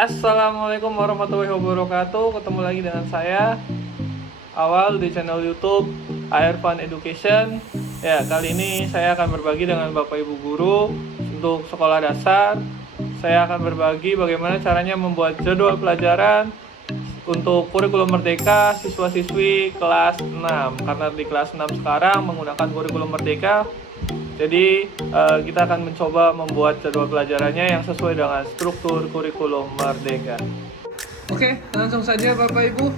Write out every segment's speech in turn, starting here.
Assalamualaikum warahmatullahi wabarakatuh. Ketemu lagi dengan saya Awal di channel YouTube Airfan Education. Ya, kali ini saya akan berbagi dengan Bapak Ibu guru untuk sekolah dasar. Saya akan berbagi bagaimana caranya membuat jadwal pelajaran untuk kurikulum merdeka siswa-siswi kelas 6. Karena di kelas 6 sekarang menggunakan kurikulum merdeka, jadi kita akan mencoba membuat jadwal pelajarannya yang sesuai dengan struktur kurikulum merdeka. Oke, langsung saja Bapak Ibu.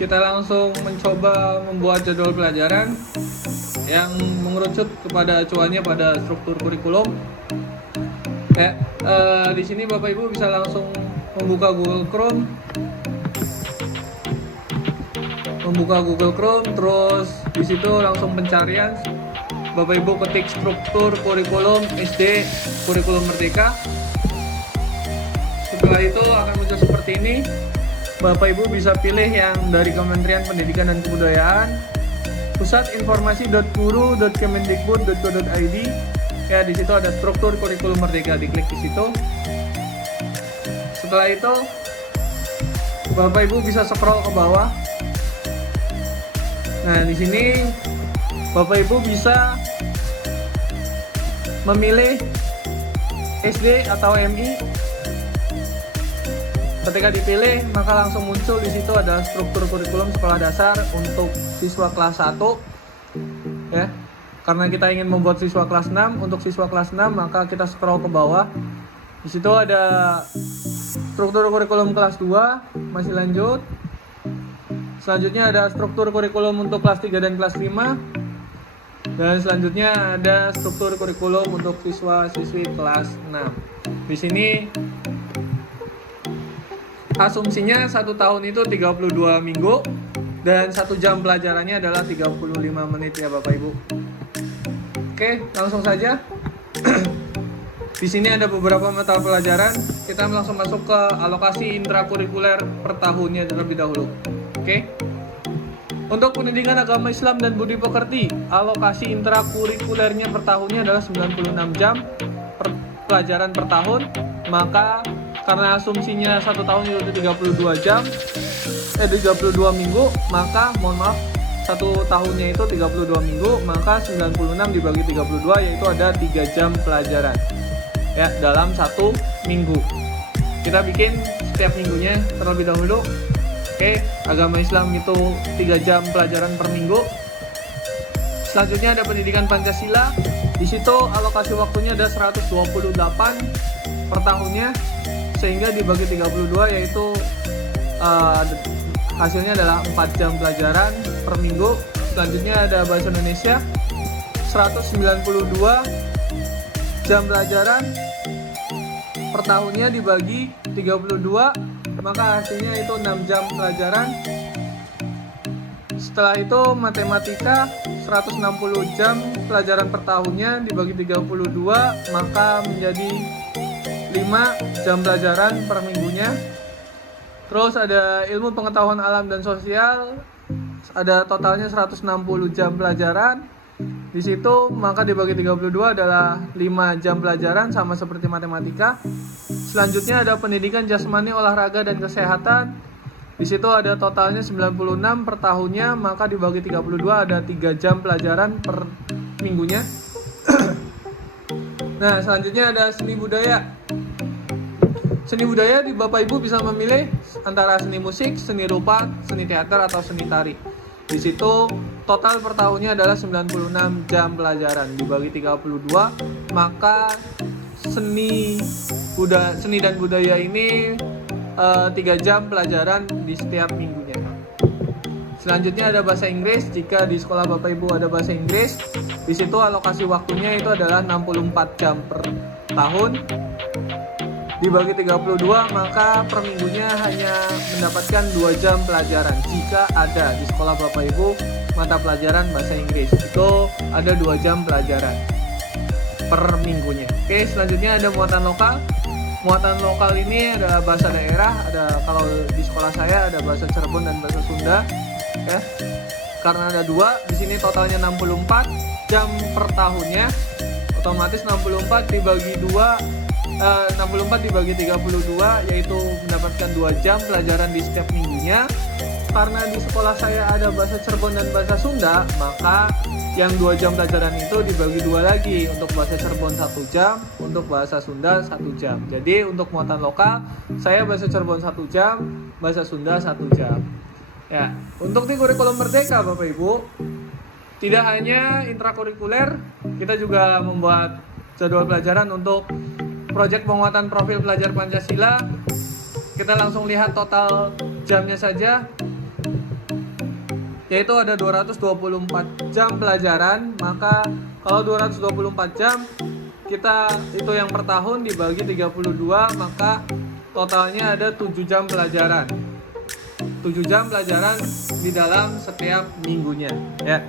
Kita langsung mencoba membuat jadwal pelajaran yang mengerucut kepada acuannya pada struktur kurikulum. Ya, di sini Bapak Ibu bisa langsung membuka Google Chrome. Terus di situ langsung pencarian. Bapak Ibu ketik struktur kurikulum SD kurikulum merdeka. Setelah itu akan muncul seperti ini. Bapak Ibu bisa pilih yang dari Kementerian Pendidikan dan Kebudayaan, pusatinformasi.guru.kemendikbud.go.id. Ya, di situ ada struktur kurikulum merdeka, diklik di situ. Setelah itu Bapak Ibu bisa scroll ke bawah. Nah, di sini Bapak Ibu bisa memilih SD atau MI. Ketika dipilih, maka langsung muncul di situ ada struktur kurikulum sekolah dasar untuk siswa kelas 1. Ya. Karena kita ingin membuat siswa kelas 6, untuk siswa kelas 6 maka kita scroll ke bawah. Di situ ada struktur kurikulum kelas 2, masih lanjut. Selanjutnya ada struktur kurikulum untuk kelas 3 dan kelas 5. Dan selanjutnya ada struktur kurikulum untuk siswa-siswi kelas 6. Di sini asumsinya 1 tahun itu 32 minggu dan 1 jam pelajarannya adalah 35 menit ya Bapak Ibu. Oke, langsung saja. Di sini ada beberapa mata pelajaran. Kita langsung masuk ke alokasi intrakurikuler per tahunnya terlebih dahulu. Oke. Untuk pendidikan agama Islam dan budi pekerti, alokasi intrakurikulernya per tahunnya adalah 96 jam pelajaran per tahun. Maka karena asumsinya 1 tahun itu 32 minggu, maka mohon maaf 1 tahunnya itu 32 minggu, maka 96 dibagi 32 yaitu ada 3 jam pelajaran. Ya, dalam 1 minggu. Kita bikin setiap minggunya terlebih dahulu. Oke, agama Islam itu 3 jam pelajaran per minggu. Selanjutnya ada pendidikan Pancasila. Di situ alokasi waktunya ada 128 per tahunnya, sehingga dibagi 32 yaitu hasilnya adalah 4 jam pelajaran per minggu. Selanjutnya ada bahasa Indonesia 192 jam pelajaran per tahunnya dibagi 32, maka hasilnya itu 6 jam pelajaran. Setelah itu matematika 160 jam pelajaran per tahunnya dibagi 32, maka menjadi 5 jam pelajaran per minggunya. Terus ada ilmu pengetahuan alam dan sosial, ada totalnya 160 jam pelajaran. Di situ maka dibagi 32 adalah 5 jam pelajaran, sama seperti matematika. Selanjutnya ada pendidikan jasmani, olahraga dan kesehatan. Di situ ada totalnya 96 per tahunnya, maka dibagi 32 ada 3 jam pelajaran per minggunya. Nah, selanjutnya ada seni budaya. Seni budaya di Bapak Ibu bisa memilih antara seni musik, seni rupa, seni teater atau seni tari. Di situ total per tahunnya adalah 96 jam pelajaran dibagi 32, maka seni dan budaya ini 3 jam pelajaran di setiap minggunya. Selanjutnya ada bahasa Inggris. Jika di sekolah Bapak Ibu ada bahasa Inggris, di situ alokasi waktunya itu adalah 64 jam per tahun dibagi 32, maka per minggunya hanya mendapatkan 2 jam pelajaran. Jika ada di sekolah Bapak Ibu mata pelajaran bahasa Inggris, itu ada 2 jam pelajaran per minggunya. Oke, selanjutnya ada muatan lokal. Muatan lokal ini ada bahasa daerah, ada kalau di sekolah saya ada bahasa Cirebon dan bahasa Sunda. Ya. Karena ada 2, di sini totalnya 64 jam per tahunnya. Otomatis 64 dibagi 2 64 dibagi 32 yaitu mendapatkan 2 jam pelajaran di setiap minggunya. Karena di sekolah saya ada bahasa Cirebon dan bahasa Sunda, maka yang 2 jam pelajaran itu dibagi 2 lagi. Untuk bahasa Cirebon 1 jam, untuk bahasa Sunda 1 jam. Jadi untuk muatan lokal, saya bahasa Cirebon 1 jam, bahasa Sunda 1 jam. Ya, untuk di kurikulum Merdeka Bapak Ibu, tidak hanya intrakurikuler, kita juga membuat jadwal pelajaran untuk proyek penguatan profil pelajar Pancasila. Kita langsung lihat total jamnya saja, yaitu ada 224 jam pelajaran. Maka kalau 224 jam, kita itu yang per tahun dibagi 32, maka totalnya ada 7 jam pelajaran. 7 jam pelajaran di dalam setiap minggunya, ya.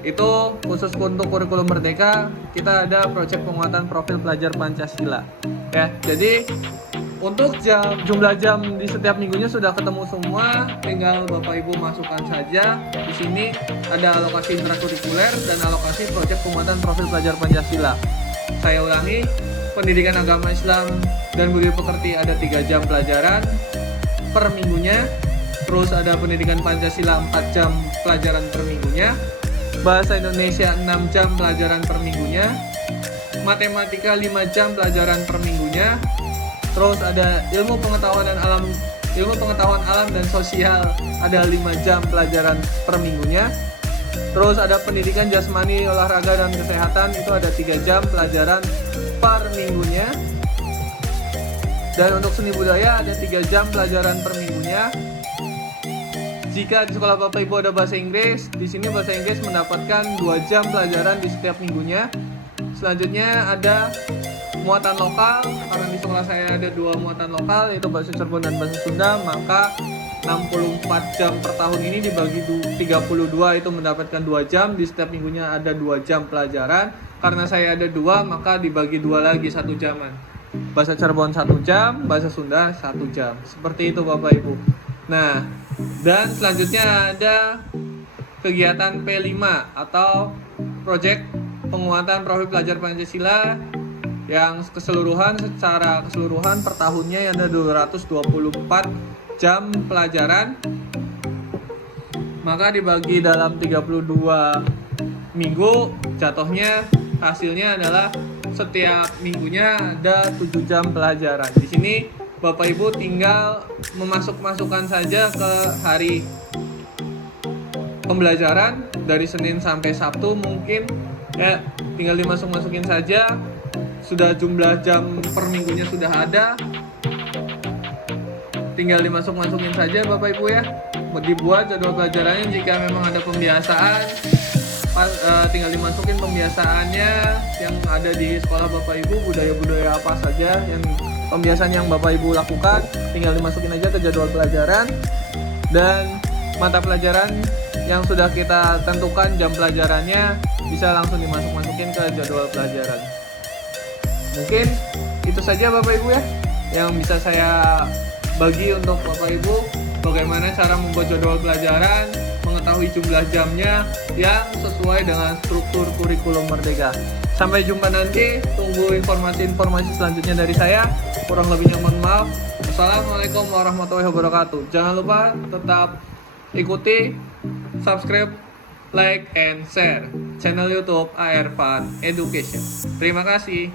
Itu khusus untuk kurikulum Merdeka, kita ada proyek penguatan profil pelajar Pancasila, ya. Jadi untuk jumlah jam di setiap minggunya sudah ketemu semua, tinggal Bapak Ibu masukkan saja. Di sini ada alokasi intrakurikuler dan alokasi proyek penguatan profil pelajar Pancasila. Saya ulangi, pendidikan agama Islam dan budi pekerti ada 3 jam pelajaran per minggunya. Terus ada pendidikan Pancasila 4 jam pelajaran per minggunya. Bahasa Indonesia 6 jam pelajaran per minggunya. Matematika 5 jam pelajaran per minggunya. Terus ada ilmu pengetahuan alam dan sosial ada 5 jam pelajaran per minggunya. Terus ada pendidikan jasmani, olahraga dan kesehatan itu ada 3 jam pelajaran per minggunya. Dan untuk seni budaya ada 3 jam pelajaran per minggunya. Jika di sekolah Bapak Ibu ada bahasa Inggris, di sini bahasa Inggris mendapatkan 2 jam pelajaran di setiap minggunya. Selanjutnya ada muatan lokal, karena di sekolah saya ada 2 muatan lokal, yaitu bahasa Cirebon dan bahasa Sunda, maka 64 jam per tahun ini dibagi 32, itu mendapatkan 2 jam, di setiap minggunya ada 2 jam pelajaran. Karena saya ada 2, maka dibagi 2 lagi 1 jaman. Bahasa Cirebon 1 jam, bahasa Sunda 1 jam. Seperti itu Bapak Ibu. Nah, dan selanjutnya ada kegiatan P5 atau Proyek Penguatan Profil Pelajar Pancasila yang secara keseluruhan per tahunnya yang ada 224 jam pelajaran. Maka dibagi dalam 32 minggu, jatuhnya hasilnya adalah setiap minggunya ada 7 jam pelajaran. Di sini Bapak Ibu tinggal memasukkan saja ke hari pembelajaran dari Senin sampai Sabtu mungkin, ya, tinggal dimasuk-masukin saja. Sudah jumlah jam per minggunya sudah ada, tinggal dimasuk-masukin saja Bapak Ibu ya. Dibuat jadwal pelajarannya, jika memang ada pembiasaan tinggal dimasukin pembiasaannya yang ada di sekolah Bapak Ibu, budaya-budaya apa saja yang pembiasaan yang Bapak Ibu lakukan, tinggal dimasukin aja ke jadwal pelajaran. Dan mata pelajaran yang sudah kita tentukan jam pelajarannya bisa langsung dimasuk-masukin ke jadwal pelajaran. Mungkin itu saja Bapak Ibu ya yang bisa saya bagi untuk Bapak Ibu, bagaimana cara membuat jadwal pelajaran, mengetahui jumlah jamnya yang sesuai dengan struktur kurikulum Merdeka. Sampai jumpa nanti, tunggu informasi-informasi selanjutnya dari saya. Kurang lebihnya mohon maaf. Assalamualaikum warahmatullahi wabarakatuh. Jangan lupa tetap ikuti, subscribe, like, and share channel YouTube AR Fun Education. Terima kasih.